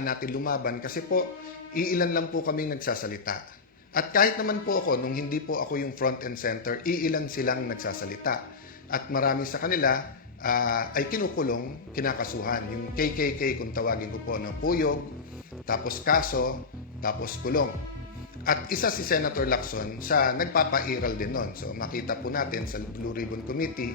natin lumaban kasi po iilan lang po kaming nagsasalita. At kahit naman po ako, nung hindi po ako yung front and center, iilan silang nagsasalita. At marami sa kanila ay kinukulong, kinakasuhan. Yung KKK kung tawagin ko po, no, puyog, tapos kaso, tapos kulong. At isa si Senator Lacson sa nagpapairal din nun. So makita po natin sa Blue Ribbon Committee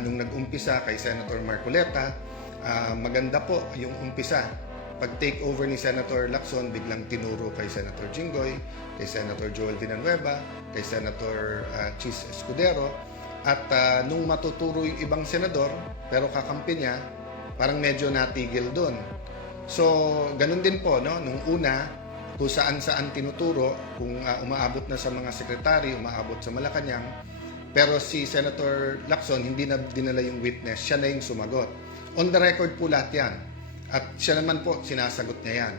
nung nag-umpisa kay Senator Marcoleta, maganda po yung umpisa. Pag-take over ni Senator Lacson, biglang tinuro kay Senator Jinggoy, kay Senator Joel Villanueva, kay Senator Chis Escudero. At nung matuturo yung ibang senador, pero kakampi niya, parang medyo natigil doon. So, ganun din po, no? Nung una, kung saan-saan tinuturo, kung umaabot na sa mga sekretary, umaabot sa Malacanang, pero si Senator Lacson, hindi na dinala yung witness, siya na yung sumagot. On the record po lahat yan. At siya naman po, sinasagot niya yan.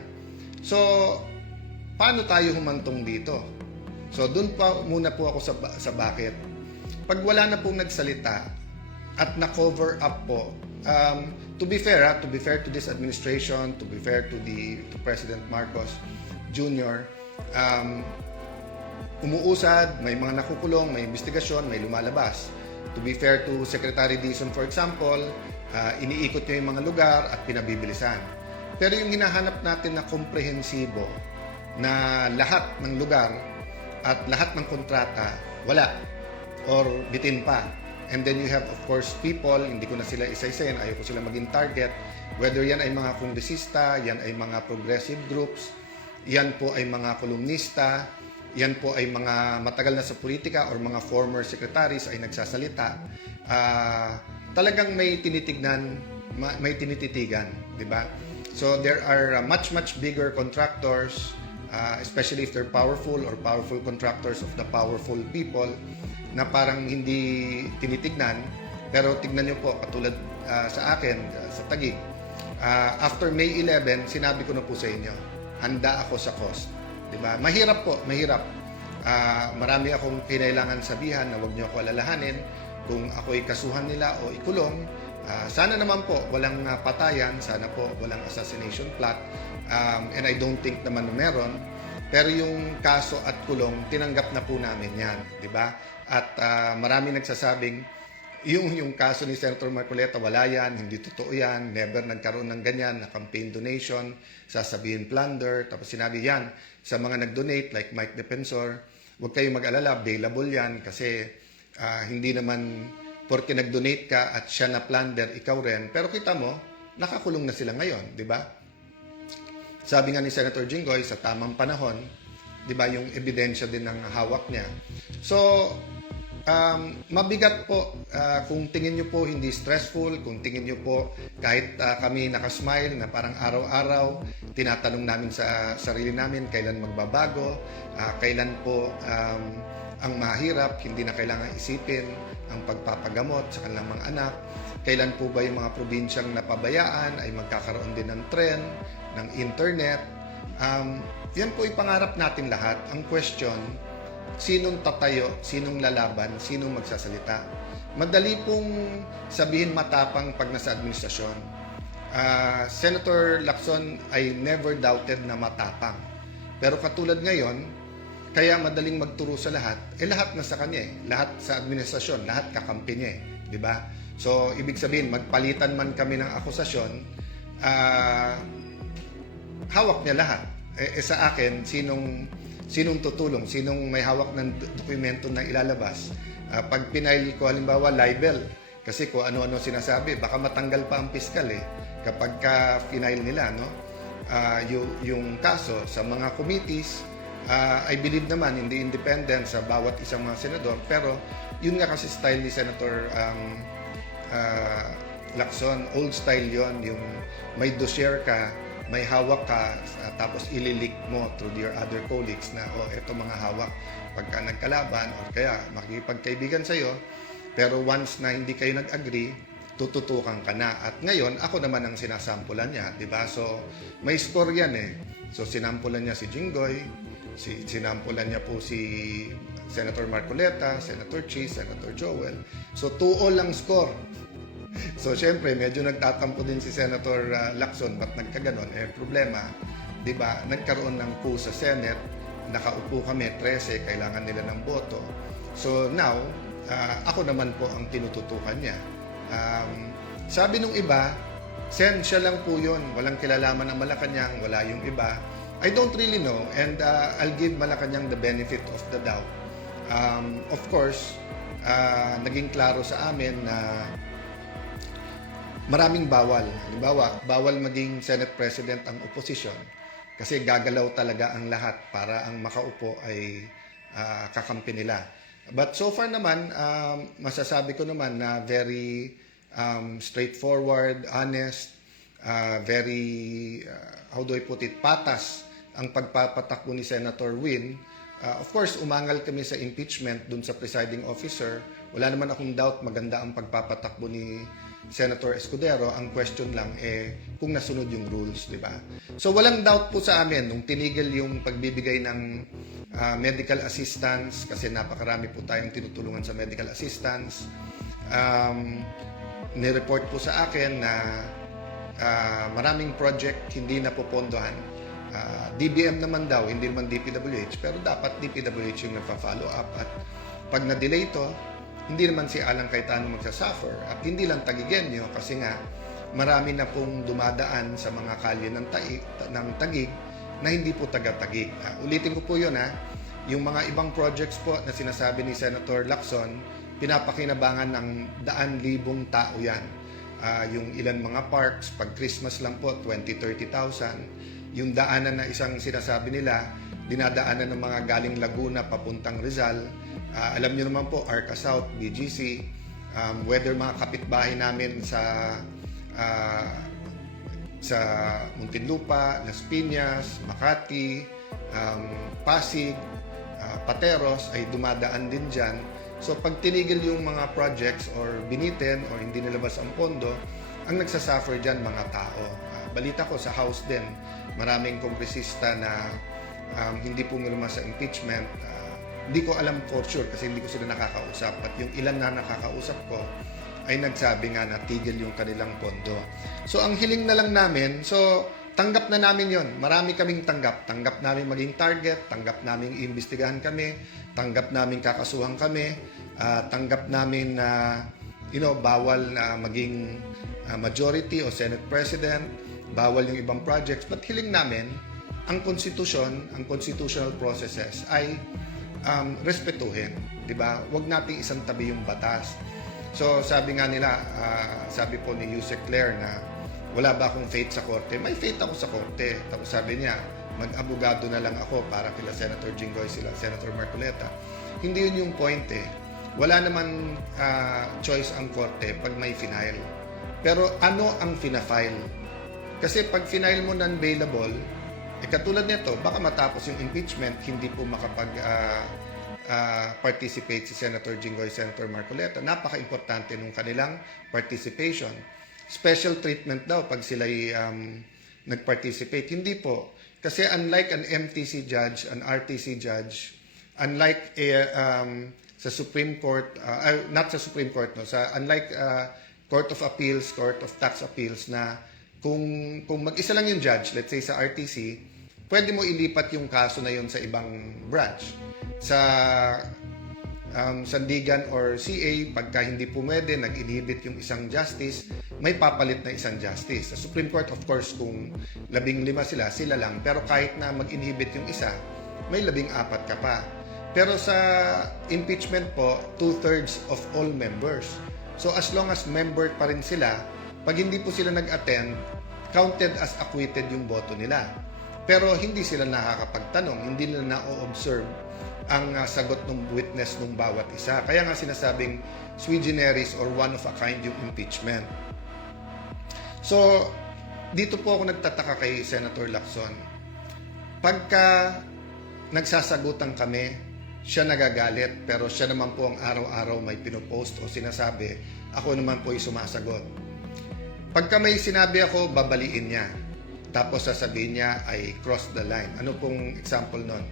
So, paano tayo humantong dito? So, doon pa muna po ako sa bakit. Pag wala na pong nagsalita at na-cover up po, to be fair to this administration, to be fair to President Marcos Jr., umuusad, may mga nakukulong, may investigasyon, may lumalabas. To be fair to Secretary Dizon, for example, iniikot niya yung mga lugar at pinabibilisan. Pero yung hinahanap natin na komprehensibo na lahat ng lugar at lahat ng kontrata, wala. Or bitin pa. And then you have, of course, people, hindi ko na sila isa-isayin, ayaw ko sila maging target. Whether yan ay mga kongresista, yan ay mga progressive groups, yan po ay mga kolumnista, yan po ay mga matagal na sa politika or mga former secretaries ay nagsasalita. Talagang may tinitignan, may tinititigan, di ba? So there are much bigger contractors, especially if they're powerful or powerful contractors of the powerful people, na parang hindi tinitignan. Pero tignan niyo po, katulad sa akin, sa Taguig, after May 11, sinabi ko na po sa inyo, handa ako sa cost. Diba? Mahirap po, mahirap. Marami akong kinailangan sabihan na huwag niyo ako alalahanin kung ako'y kasuhan nila o ikulong. Sana naman po walang patayan, sana po walang assassination plot, and I don't think naman meron. Pero yung kaso at kulong, tinanggap na po namin yan, di ba? At marami nagsasabing, yung kaso ni Senator Marcoleta, wala yan, hindi totoo yan, never nagkaroon ng ganyan, na campaign donation, sasabihin plunder, tapos sinabi yan, sa mga nag-donate, like Mike Defensor, huwag kayong mag-alala, bailable yan, kasi hindi naman, porque nag-donate ka at siya na plunder, ikaw rin, pero kita mo, nakakulong na sila ngayon, di ba? Sabi nga ni Senator Jinggoy, sa tamang panahon, di ba, yung ebidensya din ng hawak niya. So, mabigat po kung tingin nyo po hindi stressful, kung tingin nyo po kahit kami nakasmile na parang araw-araw, tinatanong namin sa sarili namin kailan magbabago, kailan po ang mahirap, hindi na kailangan isipin ang pagpapagamot sa kanilang mga anak, kailan po ba yung mga probinsyang napabayaan ay magkakaroon din ng tren, ng internet. Yan po ipangarap natin lahat. Ang question, sinong tatayo, sinong lalaban, sinong magsasalita. Madali pong sabihin matapang pag nasa administrasyon. Senator Lacson ay never doubted na matapang. Pero katulad ngayon, kaya madaling magturo sa lahat, lahat na sa kanya eh. Lahat sa administrasyon, lahat kakampi niya eh. Di ba? So, ibig sabihin, magpalitan man kami ng akusasyon, hawak niya lahat. Sa akin, sinong tutulong, sinong may hawak ng dokumento na ilalabas. Pag pinail ko halimbawa libel, kasi kung ano-ano sinasabi, baka matanggal pa ang piskal eh, kapag ka-pinail nila, no? Yung kaso sa mga committees, I believe naman hindi independent sa bawat isang mga senador, pero yun nga kasi style ni Senator Lacson, old style yon, yung may dossier ka, may hawak ka, tapos ililik mo through your other colleagues na, eto mga hawak pagka nagkalaban o kaya makikipagkaibigan sa'yo, pero once na hindi kayo nag-agree, tututukan ka na. At ngayon, ako naman ang sinasampulan niya, di ba? So, may score yan eh. So, sinampulan niya si Jinggoy, sinampulan niya po si Senator Marcoleta, Senator Chis, Senator Joel. So, 2-all lang score. So, syempre, medyo nagtatampo din si Senator Lacson. Ba't nagkaganon? Problema, di ba, nagkaroon ng coup sa Senate, nakaupo kami, 13, kailangan nila ng boto. So, now, ako naman po ang tinututukan niya. Sabi nung iba, Sen, siya lang po yun. Walang kilalaman ng Malacanang, wala yung iba. I don't really know, and I'll give Malacanang the benefit of the doubt. Of course, naging klaro sa amin na maraming bawal. Halimbawa, bawal maging Senate President ang opposition kasi gagalaw talaga ang lahat para ang makaupo ay kakampi nila. But so far naman, masasabi ko naman na very straightforward, honest, very, how do I put it, patas ang pagpapatakbo ni Senator Win. Of course, umangal kami sa impeachment dun sa presiding officer. Wala naman akong doubt maganda ang pagpapatakbo ni Senator Escudero. Ang question lang kung nasunod yung rules, di ba? So walang doubt po sa amin nung tinigil yung pagbibigay ng medical assistance kasi napakarami po tayong tinutulungan sa medical assistance. Nireport po sa akin na maraming project hindi napopondohan. DBM naman daw, hindi naman DPWH, pero dapat DPWH yung nagpa-follow up. At pag na-delay ito, hindi naman si Alan Cayetano magsasuffer. At hindi lang Taguigueño kasi nga marami na pong dumadaan sa mga kalye ng Taguig na hindi po taga-Taguig. Ulitin ko po yun yung mga ibang projects po na sinasabi ni Senator Lacson, pinapakinabangan ng daan-libong tao yan. Yung ilan mga parks, pag Christmas lang po, 20,000-30,000. Yung daanan na isang sinasabi nila, dinadaanan ng mga galing Laguna papuntang Rizal. Alam niyo naman po, Arca South, BGC, whether mga kapitbahay namin sa Muntinlupa, Las Piñas, Makati, Pasig, Pateros ay dumadaan din dyan. So pag tinigil yung mga projects or binitin or hindi nilabas ang pondo, ang nagsasuffer dyan mga tao. Balita ko sa House din, maraming kongresista na hindi pumirma sa impeachment. Hindi ko alam for sure kasi hindi ko sila nakakausap. At yung ilan na nakakausap ko ay nagsabi nga na tigil yung kanilang pondo. So ang hiling na lang namin, so tanggap na namin yon. Marami kaming tanggap. Tanggap namin maging target, tanggap namin iimbestigahan kami, tanggap namin kakasuhan kami, tanggap namin na bawal na maging majority o Senate President, bawal yung ibang projects. But hiling namin, ang konstitusyon, ang constitutional processes ay respetuhin. Diba? Huwag nating isang tabi yung batas. So sabi nga nila, sabi po ni Yusek Claire na wala ba akong faith sa korte? May faith ako sa korte. Tapos sabi niya, mag-abogado na lang ako para kila Senator Jinggoy, sila Senator Marcoleta. Hindi yun yung point Wala naman choice ang korte pag may final. Pero ano ang fina-file? Kasi pag final mo non-bailable, katulad nito, baka matapos yung impeachment, hindi po participate si Senator Jinggoy, Senator Marcoleta. Napaka-importante nung kanilang participation. Special treatment daw pag sila'y nag-participate. Hindi po. Kasi unlike an MTC judge, an RTC judge, unlike sa Supreme Court, not sa Supreme Court, unlike Court of Appeals, Court of Tax Appeals na kung mag-isa lang yung judge, let's say sa RTC, pwede mo ilipat yung kaso na yun sa ibang branch. Sa Sandigan or CA, pagka hindi pumwede, nag-inhibit yung isang justice, may papalit na isang justice. Sa Supreme Court, of course, kung 15 sila lang. Pero kahit na mag-inhibit yung isa, may 14 ka pa. Pero sa impeachment po, 2/3 of all members. So as long as member pa rin sila, pag hindi po sila nag-attend, counted as acquitted yung boto nila. Pero hindi sila nakakapagtanong, hindi nila na-observe ang sagot ng witness ng bawat isa. Kaya nga sinasabing sui generis or one of a kind yung impeachment. So, dito po ako nagtataka kay Senator Lacson. Pagka nagsasagutan kami, siya nagagalit, pero siya naman po ang araw-araw may pinopost o sinasabi, ako naman po ay sumasagot. Pagka may sinabi ako, babaliin niya. Tapos sasabihin niya ay cross the line. Ano pong example nun?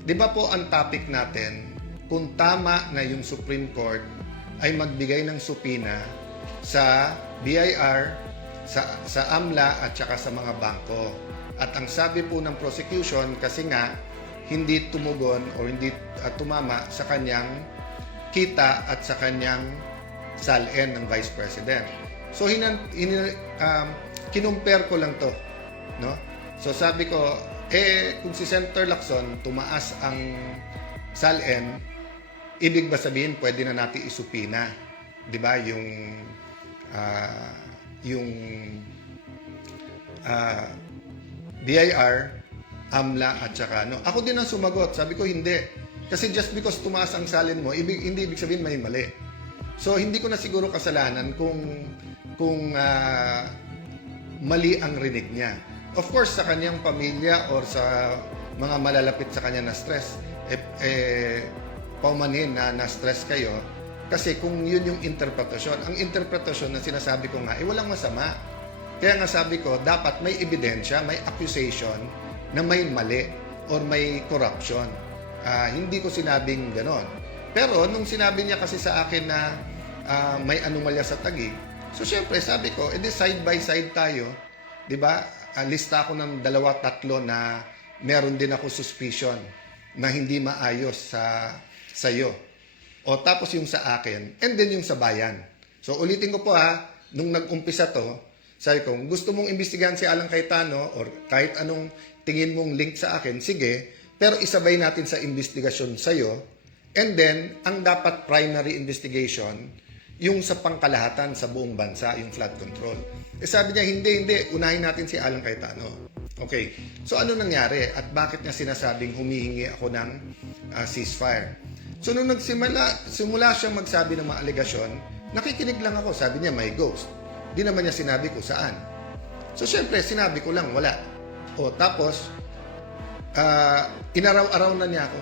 Di ba po ang topic natin, kung tama na yung Supreme Court ay magbigay ng supina, sa BIR, sa AMLA at saka sa mga bangko. At ang sabi po ng prosecution, kasi nga hindi tumugon o hindi tumama sa kanyang kita at sa kanyang SALN ng Vice President. So kinumpare ko lang to, no? So sabi ko, kung si Senator Lacson tumaas ang SALN, ibig ba sabihin pwede na natin isupina, 'di ba? Yung BIR, AMLA at saka no. Ako din ang sumagot. Sabi ko hindi. Kasi just because tumaas ang SALN mo, hindi ibig sabihin may mali. So hindi ko na siguro kasalanan kung mali ang rinig niya. Of course, sa kanyang pamilya or sa mga malalapit sa kanya na stress, paumanhin na na-stress kayo. Kasi kung yun yung interpretasyon, ang interpretasyon na sinasabi ko nga, walang masama. Kaya nga sabi ko, dapat may ebidensya, may accusation na may mali or may corruption. Hindi ko sinabing ganon. Pero nung sinabi niya kasi sa akin na may anomalya sa Taguig, so syempre sabi ko, edi side by side tayo, di ba? Lista ako ng 2-3 na meron din ako suspicion na hindi maayos sa iyo. O tapos yung sa akin, and then yung sa bayan. So ulitin ko po nung nag-umpisa to, sabi ko, gusto mong imbestigahan si Alan Cayetano or kahit anong tingin mong link sa akin, sige, pero isabay natin sa investigasyon sa'yo, and then, ang dapat primary investigation, yung sa pangkalahatan sa buong bansa, yung flood control. Sabi niya, hindi, unahin natin si Alan Cayetano. Okay, so ano nangyari at bakit niya sinasabing humihingi ako ng ceasefire? So nung simula siyang magsabi ng mga alegasyon, nakikinig lang ako, sabi niya may ghost. Di naman niya sinabi ko saan. So syempre, sinabi ko lang, wala. O tapos, inaraw-araw na niya ako.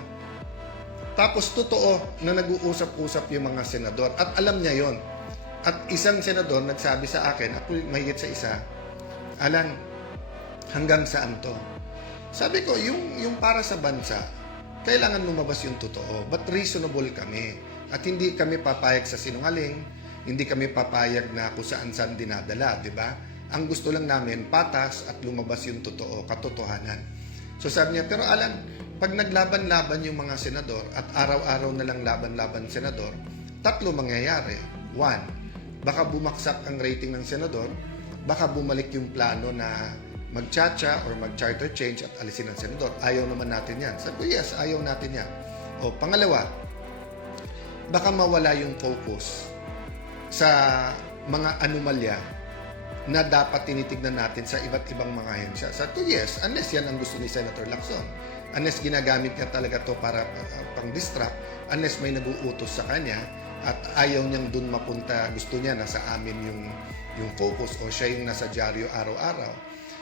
Tapos totoo na nag-uusap-usap yung mga senador at alam niya yon. At isang senador nagsabi sa akin, ako mahigit sa isa, Alan, hanggang saan to? Sabi ko, yung para sa bansa, kailangan lumabas yung totoo. But reasonable kami. At hindi kami papayag sa sinungaling, hindi kami papayag na kung saan-saan dinadala, di ba? Ang gusto lang namin, patas at lumabas yung totoo, katotohanan. So sabi niya, pero Alan, pag naglaban-laban yung mga senador at araw-araw na lang laban-laban senador, 3 mangyayari. 1, baka bumaksak ang rating ng senador, baka bumalik yung plano na mag-chacha or mag-charter change at alisin ng senador. Ayaw naman natin yan. Sabi ko, yes, ayaw natin yan. O, pangalawa, baka mawala yung focus sa mga anomalya na dapat tinitignan natin sa iba't ibang mga ahensya. Sabi ko, yes, unless yan ang gusto ni Senator Lacson. Unless ginagamit niya talaga to para pang-distract, unless may nag-uutos sa kanya at ayaw niyang dun mapunta, gusto niya nasa amin yung focus o siya yung nasa dyaryo araw-araw.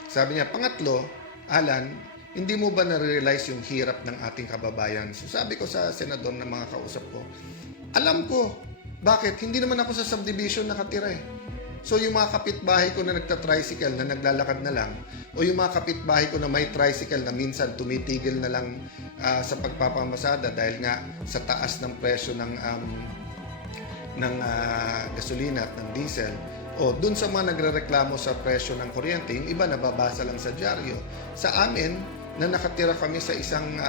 Sabi niya, pangatlo, Alan, hindi mo ba na-realize yung hirap ng ating kababayan? So sabi ko sa senador na mga kausap ko, alam ko, bakit? Hindi naman ako sa subdivision nakatira eh. So yung mga kapitbahay ko na nagta-tricycle na naglalakad na lang, o yung mga kapitbahay ko na may tricycle na minsan tumitigil na lang sa pagpapamasada dahil nga sa taas ng presyo ng gasolina at ng diesel, o dun sa mga nagrereklamo sa presyo ng kuryente, yung iba nababasa lang sa dyaryo. Sa amin, na nakatira kami sa isang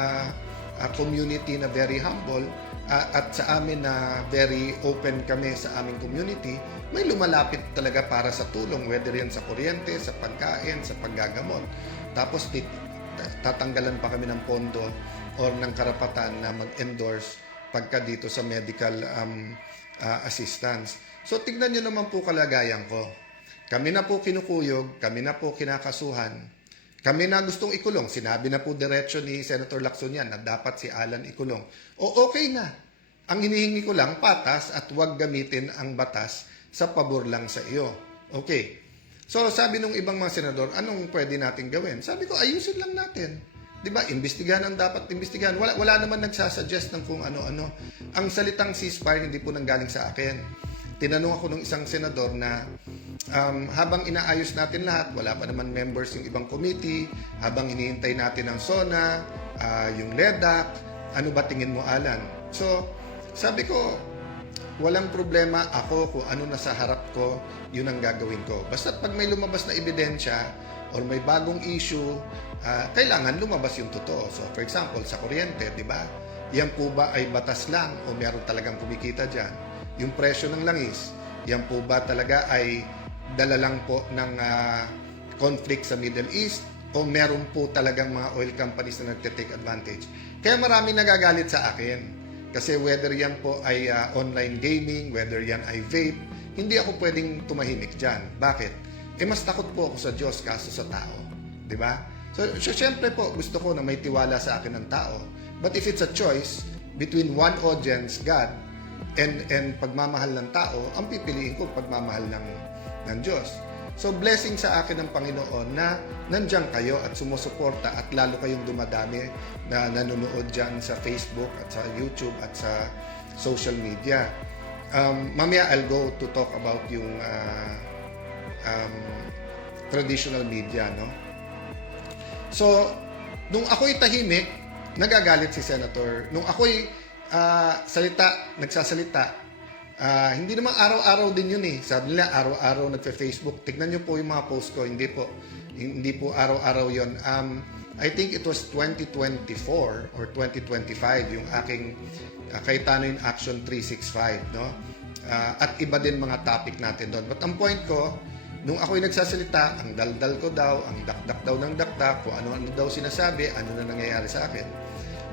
community na very humble, at sa amin na very open kami sa aming community, may lumalapit talaga para sa tulong, whether yan sa kuryente, sa pagkain, sa paggagamot. Tapos tatanggalan pa kami ng pondo or ng karapatan na mag-endorse pagka dito sa medical assistance. So tignan nyo naman po kalagayan ko. Kami na po kinukuyog, kami na po kinakasuhan, kami na gustong ikulong. Sinabi na po diretso ni Senator Lacson yan na dapat si Alan ikulong. O okay na. Ang hinihingi ko lang, patas at huwag gamitin ang batas sa pabor lang sa iyo. Okay. So sabi nung ibang mga senador, anong pwede natin gawin? Sabi ko, ayusin lang natin. Diba? Imbestigahan ang dapat imbestigahan. Wala naman nagsasuggest ng kung ano-ano. Ang salitang ceasefire hindi po nanggaling sa akin. Tinanong ako ng isang senador na habang inaayos natin lahat, wala pa naman members yung ibang committee, habang hinihintay natin ang SONA, yung LEDAC, ano ba tingin mo, Alan? So, sabi ko, walang problema ako kung ano nasa harap ko, yun ang gagawin ko. Basta pag may lumabas na ebidensya or may bagong issue, kailangan lumabas yung totoo. So for example, sa kuryente, di ba? Yan po ba ay batas lang o meron talagang kumikita dyan? Yung presyo ng langis, yan po ba talaga ay dala lang po ng conflict sa Middle East o meron po talagang mga oil companies na nagte-take advantage? Kaya marami nagagalit sa akin. Kasi whether yan po ay online gaming, whether yan ay vape, hindi ako pwedeng tumahimik dyan. Bakit? Mas takot po ako sa Diyos kaso sa tao. Di ba? So syempre po, gusto ko na may tiwala sa akin ng tao. But if it's a choice between one audience, God, and pagmamahal ng tao, ang pipiliin ko pagmamahal ng Diyos. So blessing sa akin ng Panginoon na nandiyan kayo at sumusuporta at lalo kayong dumadami na nanonood dyan sa Facebook at sa YouTube at sa social media. Mamaya I'll go to talk about yung traditional media, no? So, nung ako'y tahimik, nagagalit si Senator. Nung ako'y nagsasalita, hindi naman araw-araw din yun eh. Sabi nila, araw-araw nagfe-Facebook. Tignan nyo po yung mga post ko. Hindi po araw-araw yun. I think it was 2024 or 2025 yung aking Cayetano in Action 365, no? At iba din mga topic natin doon. But ang point ko, nung ako'y nagsasalita, ang daldal ko daw, ang dakdak daw ng dakdak, kung ano-ano daw sinasabi, ano na nangyayari sa akin.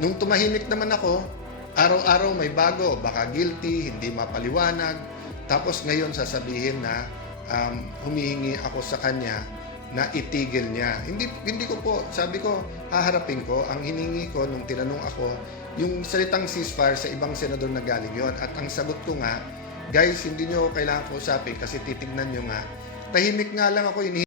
Nung tumahimik naman ako, araw-araw may bago, baka guilty, hindi mapaliwanag. Tapos ngayon sasabihin na humihingi ako sa kanya na itigil niya. Hindi ko po, sabi ko, haharapin ko. Ang hiningi ko nung tinanong ako, yung salitang ceasefire sa ibang senador na galing yon. At ang sagot ko nga, guys, hindi nyo kailangan kausapin kasi titignan nyo nga. Tahimik nga lang ako,